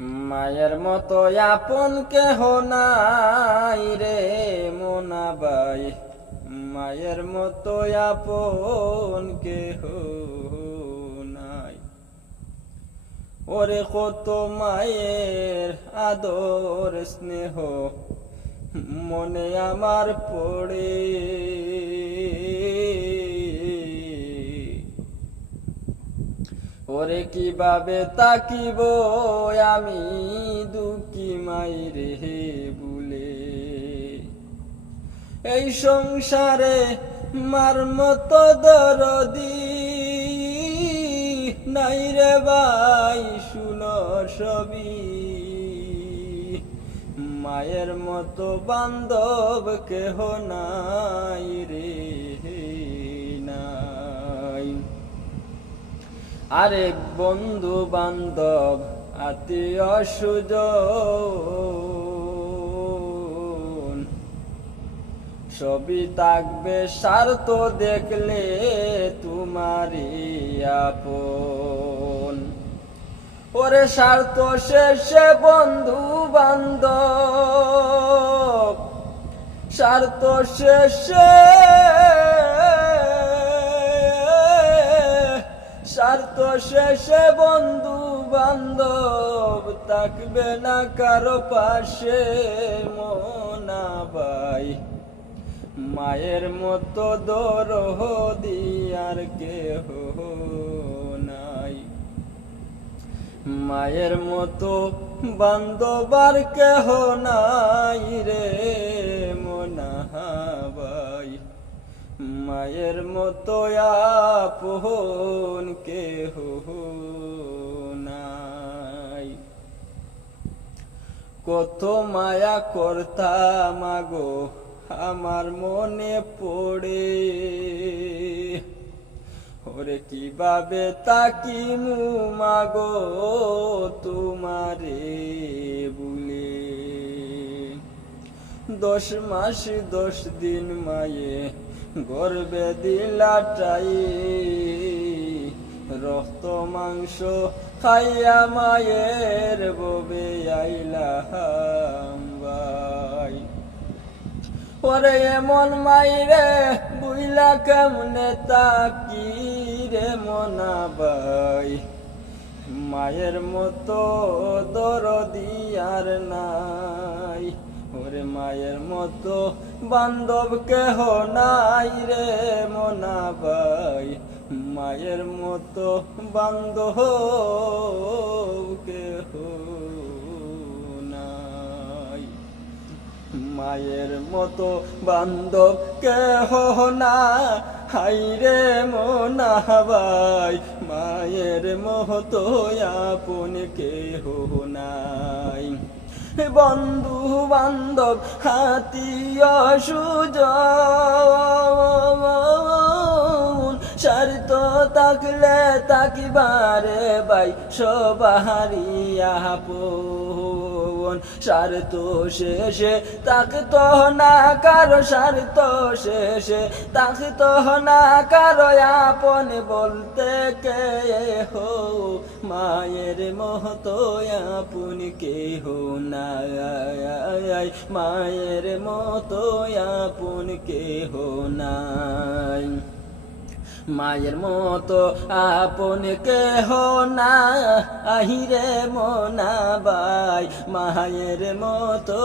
মায়ের মতো আপন কেহ নাই রে মোনাবাই, মায়ের মতো আপন কেহ নাই। ওরে কত মায়ের আদর স্নেহ মনে আমার পড়ে, ওরে কিভাবে তাকিব আমি দুঃখী মাইরে ভুলে। এই সংসারে মার মতো দরদি নাই রে ভাই, শুনো সবই। মায়ের মতো বান্ধব কেহ নাই রে নাই। আরে বন্ধু বান্ধব আত্মীয় স্বজন সবই থাকবে স্বার্থ দেখলে তোমারই আপন। ওরে স্বার্থ শেষে বন্ধু বান্ধব, স্বার্থ শেষে স্বার্থ শেষে বন্ধু বান্ধব থাকবে না কারো পাশে মোনাবাই। মায়ের মতো দরদি আর কেহ নাই, মায়ের মতো বান্ধব আর কেহ নাই রে মোনাবাই। মায়ের মতো আপন কেহ নাই। কত মায়া করতাম আগো আমার মনে পড়ে, ওরে কিভাবে তাকিমু মাগো তোমারে ভুলে। 10 মাস 10 দিন মায়ে গর্বে দিলাটাই, রক্ত মাংস খাইয়া মায়ের ববে আইলাম ভাই। ওরে এমন মাইরে বুইলা কেমনে তাকি রে মোনাবাই। মায়ের মতো দরদি আর নাই, ওরে মায়ের মতো বান্ধব কেহ নাই রে মোনাবাই। মায়ের মতো বান্ধব কেহ নাই, মায়ের মতো বান্ধব কেহ না হাই রে মোনাবাই। মায়ের মতো আপন কেহ নাই। বন্ধু বান্ধব আত্মীয় স্বজন স্বার্থ থাকলে তাকিবারে ভাই সবারই আপন। স্বার্থ শেষে থাকত না কারো, স্বার্থ শেষে থাকত না কারো আপন বলতে কেহ। মায়ের মতো আপন কেহ নাই, মায়ের মতো আপন কেহ নাই। মায়ের মতো আপন কেহ নাই রে মোনাবাই। মায়ের মতো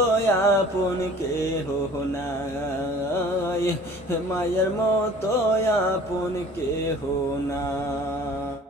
আপন কেহ নাই, মায়ের মতো আপন কেহ নাই।